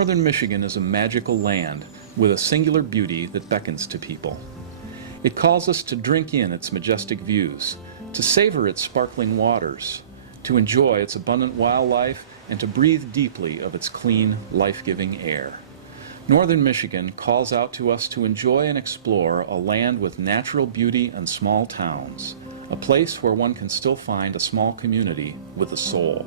Northern Michigan is a magical land with a singular beauty that beckons to people. It calls us to drink in its majestic views, to savor its sparkling waters, to enjoy its abundant wildlife, and to breathe deeply of its clean, life-giving air. Northern Michigan calls out to us to enjoy and explore a land with natural beauty and small towns, a place where one can still find a small community with a soul.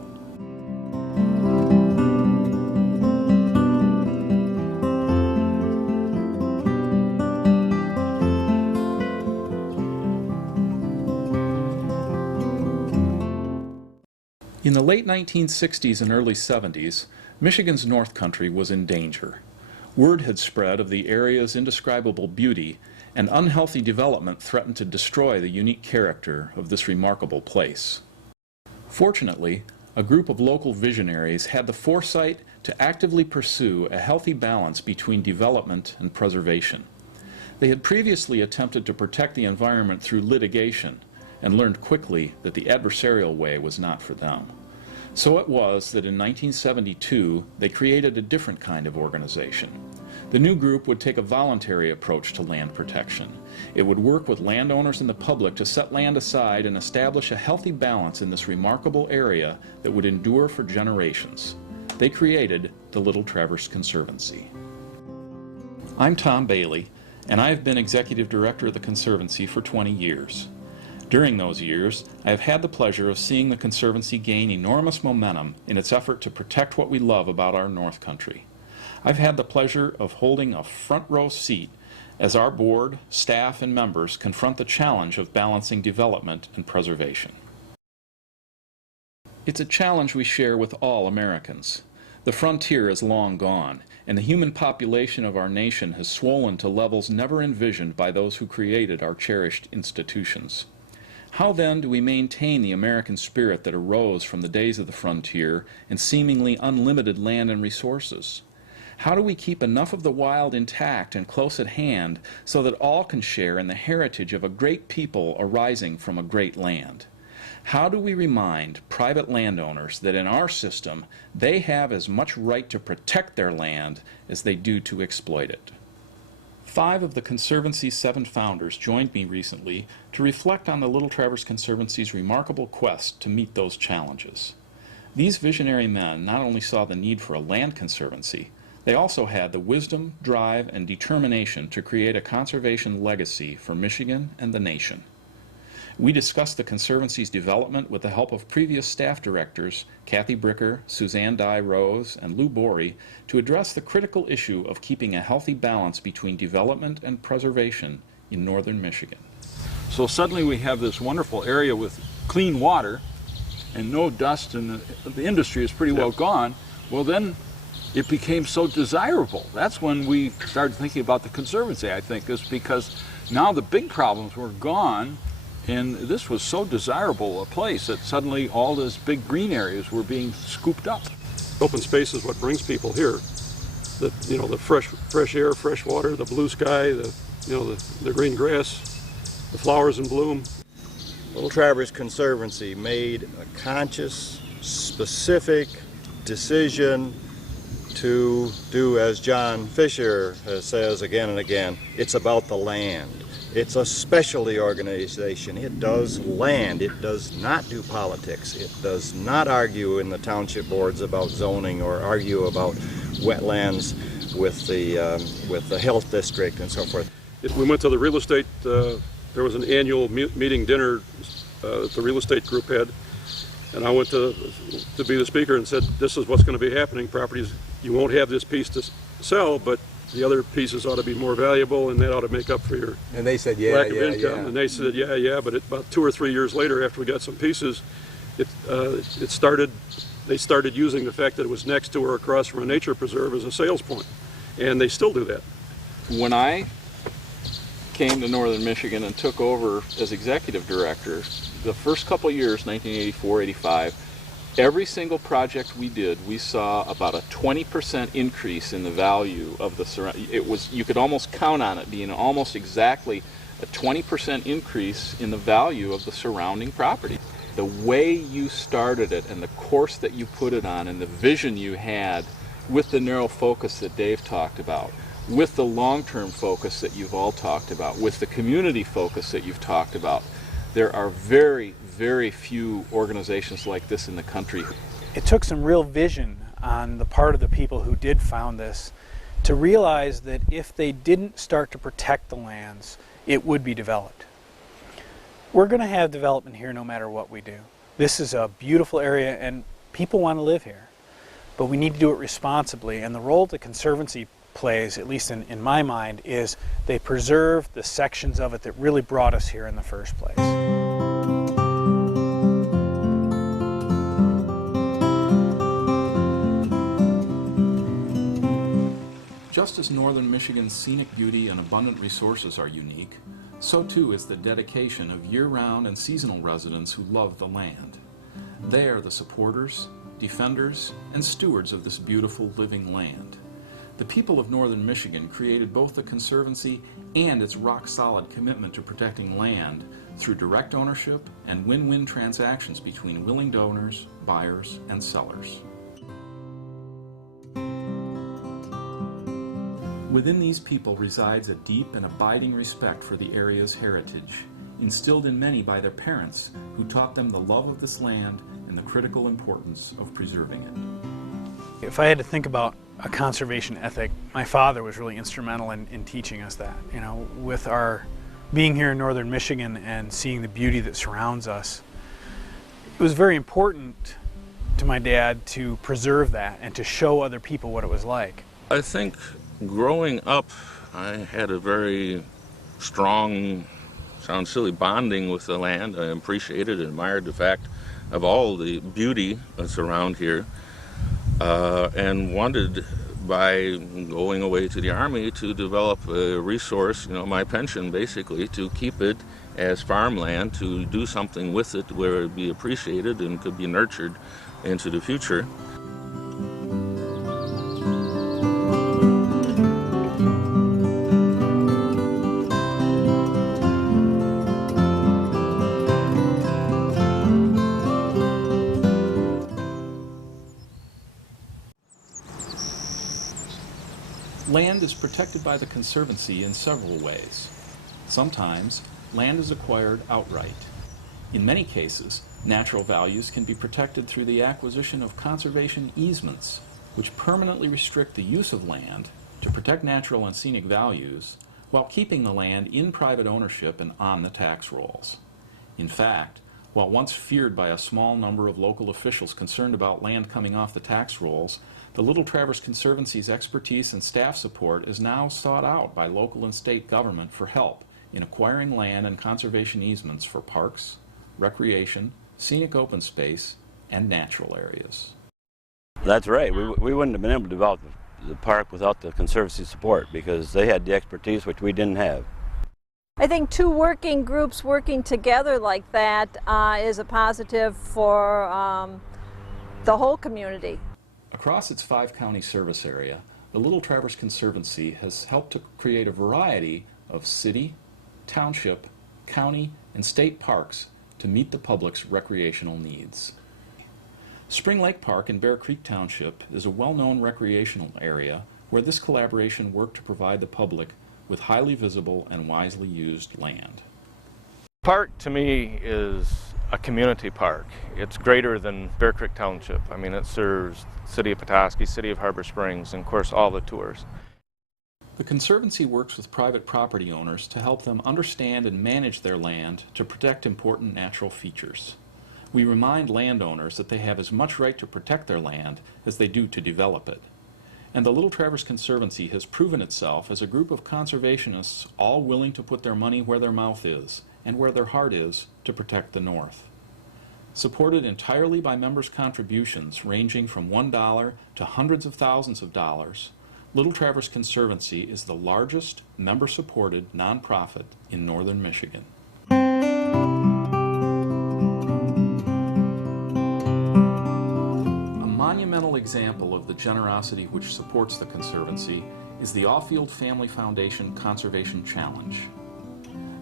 In the late 1960s and early 70s, Michigan's North Country was in danger. Word had spread of the area's indescribable beauty, and unhealthy development threatened to destroy the unique character of this remarkable place. Fortunately, a group of local visionaries had the foresight to actively pursue a healthy balance between development and preservation. They had previously attempted to protect the environment through litigation, and learned quickly that the adversarial way was not for them. So it was that in 1972 they created a different kind of organization. The new group would take a voluntary approach to land protection. It would work with landowners and the public to set land aside and establish a healthy balance in this remarkable area that would endure for generations. They created the Little Traverse Conservancy. I'm Tom Bailey, and I've been Executive Director of the Conservancy for 20 years. During those years, I have had the pleasure of seeing the Conservancy gain enormous momentum in its effort to protect what we love about our North Country. I've had the pleasure of holding a front row seat as our board, staff, and members confront the challenge of balancing development and preservation. It's a challenge we share with all Americans. The frontier is long gone, and the human population of our nation has swollen to levels never envisioned by those who created our cherished institutions. How then do we maintain the American spirit that arose from the days of the frontier and seemingly unlimited land and resources? How do we keep enough of the wild intact and close at hand so that all can share in the heritage of a great people arising from a great land? How do we remind private landowners that in our system they have as much right to protect their land as they do to exploit it? 5 of the Conservancy's 7 founders joined me recently to reflect on the Little Traverse Conservancy's remarkable quest to meet those challenges. These visionary men not only saw the need for a land conservancy, they also had the wisdom, drive, and determination to create a conservation legacy for Michigan and the nation. We discussed the Conservancy's development with the help of previous staff directors Kathy Bricker, Suzanne Dye Rose, and Lou Borey to address the critical issue of keeping a healthy balance between development and preservation in northern Michigan. So suddenly we have this wonderful area with clean water and no dust, and the industry is pretty well gone. Well, then it became so desirable. That's when we started thinking about the Conservancy, I think, is because now the big problems were gone. And this was so desirable a place that suddenly all those big green areas were being scooped up. Open space is what brings people here. The fresh air, fresh water, the blue sky, the green grass, the flowers in bloom. Little Traverse Conservancy made a conscious, specific decision to do as John Fisher says again and again, it's about the land. It's a specialty organization. It does land. It does not do politics. It does not argue in the township boards about zoning or argue about wetlands with the health district and so forth. We went to the real estate, there was an annual meeting dinner that the real estate group had, and I went to be the speaker and said, this is what's going to be happening. Properties, you won't have this piece to sell, but the other pieces ought to be more valuable, and that ought to make up for your lack of income. Yeah. And they said, yeah, but about 2 or 3 years later, after we got some pieces, they started using the fact that it was next to or across from a nature preserve as a sales point, and they still do that. When I came to northern Michigan and took over as executive director, the first couple of years, 1984, 85, every single project we did, we saw about a 20% increase in the value of the surrounding. You could almost count on it being almost exactly a 20% increase in the value of the surrounding property. The way you started it and the course that you put it on and the vision you had with the narrow focus that Dave talked about, with the long-term focus that you've all talked about, with the community focus that you've talked about. There are very, very few organizations like this in the country. It took some real vision on the part of the people who did found this to realize that if they didn't start to protect the lands, it would be developed. We're going to have development here no matter what we do. This is a beautiful area and people want to live here, but we need to do it responsibly, and the role the Conservancy plays, at least in my mind, is they preserve the sections of it that really brought us here in the first place. Just as northern Michigan's scenic beauty and abundant resources are unique, so too is the dedication of year-round and seasonal residents who love the land. They are the supporters, defenders, and stewards of this beautiful living land. The people of northern Michigan created both the Conservancy and its rock-solid commitment to protecting land through direct ownership and win-win transactions between willing donors, buyers, and sellers. Within these people resides a deep and abiding respect for the area's heritage, instilled in many by their parents, who taught them the love of this land and the critical importance of preserving it. If I had to think about a conservation ethic, my father was really instrumental in teaching us that. You know, with our being here in northern Michigan and seeing the beauty that surrounds us, it was very important to my dad to preserve that and to show other people what it was like. I think growing up, I had a very strong, sounds silly, bonding with the land. I appreciated and admired the fact of all the beauty that's around here, and wanted, by going away to the Army, to develop a resource, you know, my pension basically, to keep it as farmland, to do something with it where it would be appreciated and could be nurtured into the future. Land is protected by the Conservancy in several ways. Sometimes, land is acquired outright. In many cases, natural values can be protected through the acquisition of conservation easements, which permanently restrict the use of land to protect natural and scenic values, while keeping the land in private ownership and on the tax rolls. In fact, while once feared by a small number of local officials concerned about land coming off the tax rolls, the Little Traverse Conservancy's expertise and staff support is now sought out by local and state government for help in acquiring land and conservation easements for parks, recreation, scenic open space, and natural areas. That's right. We wouldn't have been able to develop the park without the Conservancy support, because they had the expertise which we didn't have. I think two working groups working together like that is a positive for the whole community. Across its 5-county service area, the Little Traverse Conservancy has helped to create a variety of city, township, county, and state parks to meet the public's recreational needs. Spring Lake Park in Bear Creek Township is a well-known recreational area where this collaboration worked to provide the public with highly visible and wisely used land. Park to me is a community park. It's greater than Bear Creek Township. I mean, it serves City of Petoskey, City of Harbor Springs, and of course all the tours. The Conservancy works with private property owners to help them understand and manage their land to protect important natural features. We remind landowners that they have as much right to protect their land as they do to develop it. And the Little Traverse Conservancy has proven itself as a group of conservationists all willing to put their money where their mouth is and where their heart is to protect the North. Supported entirely by members' contributions ranging from $1 to hundreds of thousands of dollars, Little Traverse Conservancy is the largest member-supported nonprofit in northern Michigan. A monumental example of the generosity which supports the Conservancy is the Alfield Family Foundation Conservation Challenge.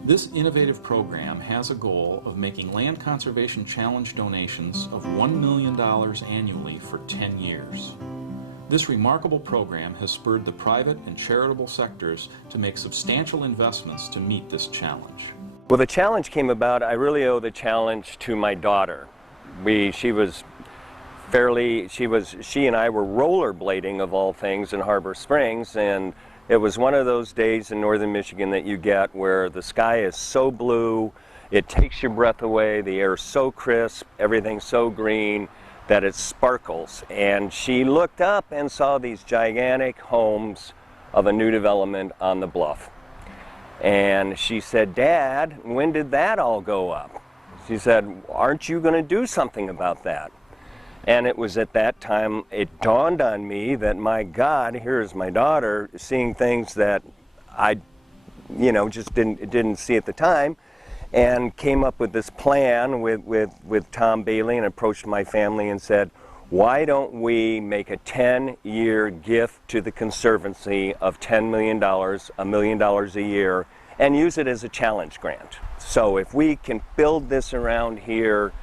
This innovative program has a goal of making Land Conservation Challenge donations of $1 million annually for 10 years. This remarkable program has spurred the private and charitable sectors to make substantial investments to meet this challenge. Well, the challenge came about, I really owe the challenge to my daughter. She and I were rollerblading, of all things, in Harbor Springs, and it was one of those days in northern Michigan that you get where the sky is so blue, it takes your breath away, the air is so crisp, everything's so green that it sparkles. And she looked up and saw these gigantic homes of a new development on the bluff. And she said, "Dad, when did that all go up?" She said, "Aren't you going to do something about that?" And it was at that time it dawned on me that, my God, here's my daughter seeing things that I, just didn't see at the time, and came up with this plan with Tom Bailey, and approached my family and said, "Why don't we make a 10-year gift to the Conservancy of $10 million, $1 million a year, and use it as a challenge grant? So if we can build this around here,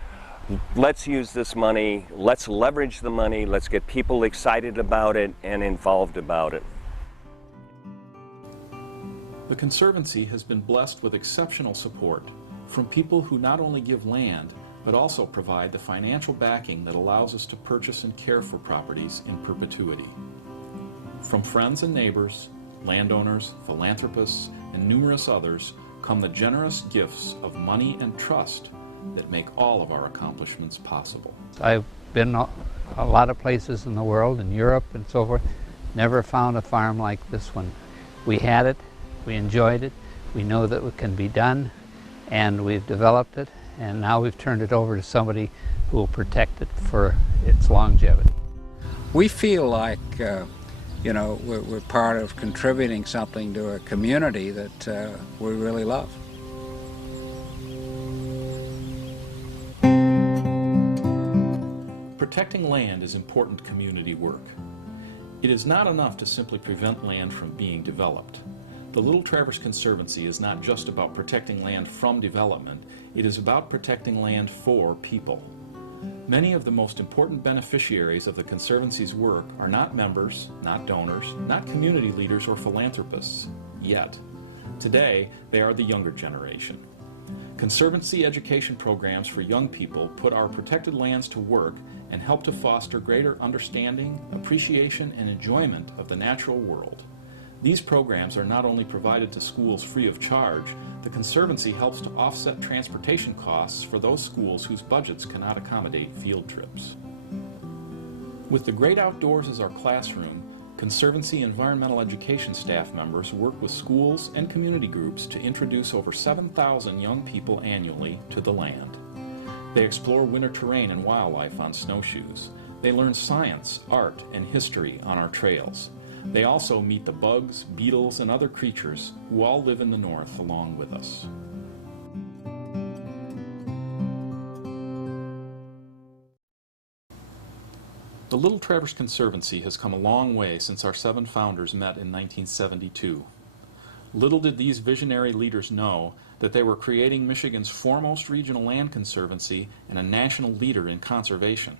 let's use this money, let's leverage the money, let's get people excited about it and involved about it." The Conservancy has been blessed with exceptional support from people who not only give land, but also provide the financial backing that allows us to purchase and care for properties in perpetuity. From friends and neighbors, landowners, philanthropists, and numerous others come the generous gifts of money and trust that make all of our accomplishments possible. I've been a lot of places in the world, in Europe and so forth, never found a farm like this one. We had it, we enjoyed it, we know that it can be done, and we've developed it, and now we've turned it over to somebody who will protect it for its longevity. We feel like we're part of contributing something to a community that we really love. Protecting land is important community work. It is not enough to simply prevent land from being developed. The Little Traverse Conservancy is not just about protecting land from development, it is about protecting land for people. Many of the most important beneficiaries of the Conservancy's work are not members, not donors, not community leaders or philanthropists, yet. Today, they are the younger generation. Conservancy education programs for young people put our protected lands to work and help to foster greater understanding, appreciation, and enjoyment of the natural world. These programs are not only provided to schools free of charge, the Conservancy helps to offset transportation costs for those schools whose budgets cannot accommodate field trips. With the great outdoors as our classroom, Conservancy environmental education staff members work with schools and community groups to introduce over 7,000 young people annually to the land. They explore winter terrain and wildlife on snowshoes. They learn science, art, and history on our trails. They also meet the bugs, beetles, and other creatures who all live in the north along with us. The Little Traverse Conservancy has come a long way since our 7 founders met in 1972. Little did these visionary leaders know that they were creating Michigan's foremost regional land conservancy and a national leader in conservation.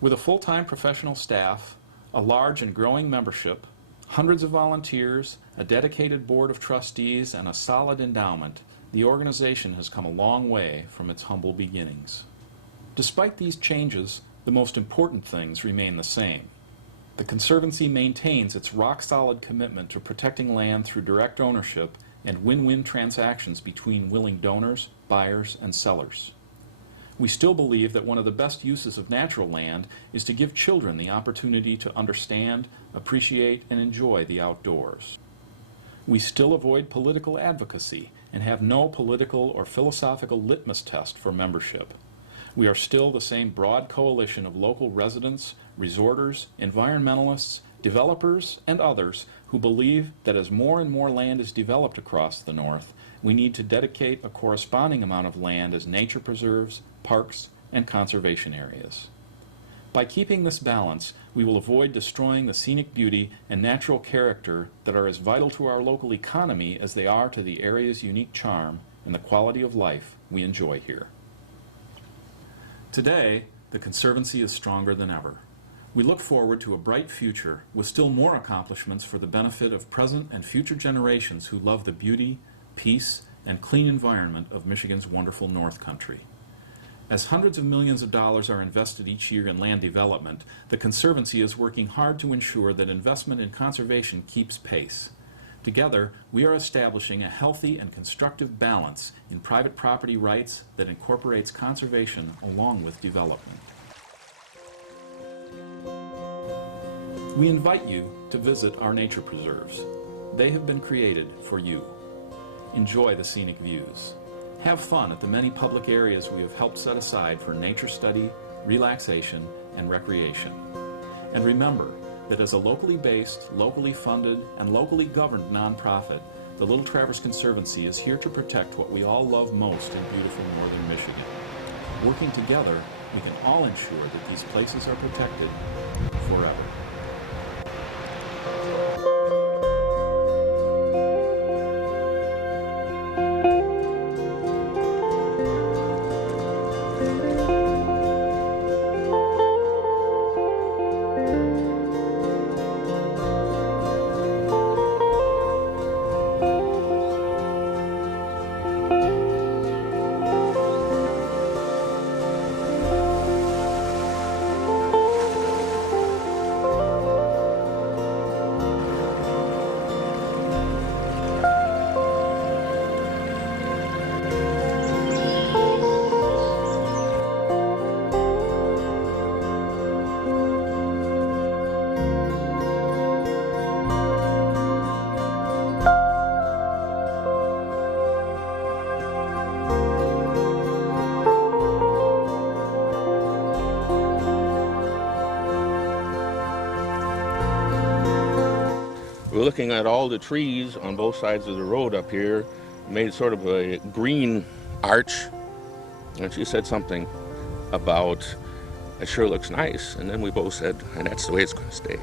With a full-time professional staff, a large and growing membership, hundreds of volunteers, a dedicated board of trustees, and a solid endowment, the organization has come a long way from its humble beginnings. Despite these changes, the most important things remain the same. The Conservancy maintains its rock-solid commitment to protecting land through direct ownership and win-win transactions between willing donors, buyers, and sellers. We still believe that one of the best uses of natural land is to give children the opportunity to understand, appreciate, and enjoy the outdoors. We still avoid political advocacy and have no political or philosophical litmus test for membership. We are still the same broad coalition of local residents, resorters, environmentalists, developers, and others who believe that as more and more land is developed across the North, we need to dedicate a corresponding amount of land as nature preserves, parks, and conservation areas. By keeping this balance, we will avoid destroying the scenic beauty and natural character that are as vital to our local economy as they are to the area's unique charm and the quality of life we enjoy here. Today, the Conservancy is stronger than ever. We look forward to a bright future with still more accomplishments for the benefit of present and future generations who love the beauty, peace, and clean environment of Michigan's wonderful North Country. As hundreds of millions of dollars are invested each year in land development, the Conservancy is working hard to ensure that investment in conservation keeps pace. Together, we are establishing a healthy and constructive balance in private property rights that incorporates conservation along with development. We invite you to visit our nature preserves. They have been created for you. Enjoy the scenic views. Have fun at the many public areas we have helped set aside for nature study, relaxation, and recreation. And remember that as a locally based, locally funded, and locally governed nonprofit, the Little Traverse Conservancy is here to protect what we all love most in beautiful northern Michigan. Working together, we can all ensure that these places are protected forever. We're looking at all the trees on both sides of the road up here, made sort of a green arch. And she said something about, it sure looks nice. And then we both said, and that's the way it's going to stay.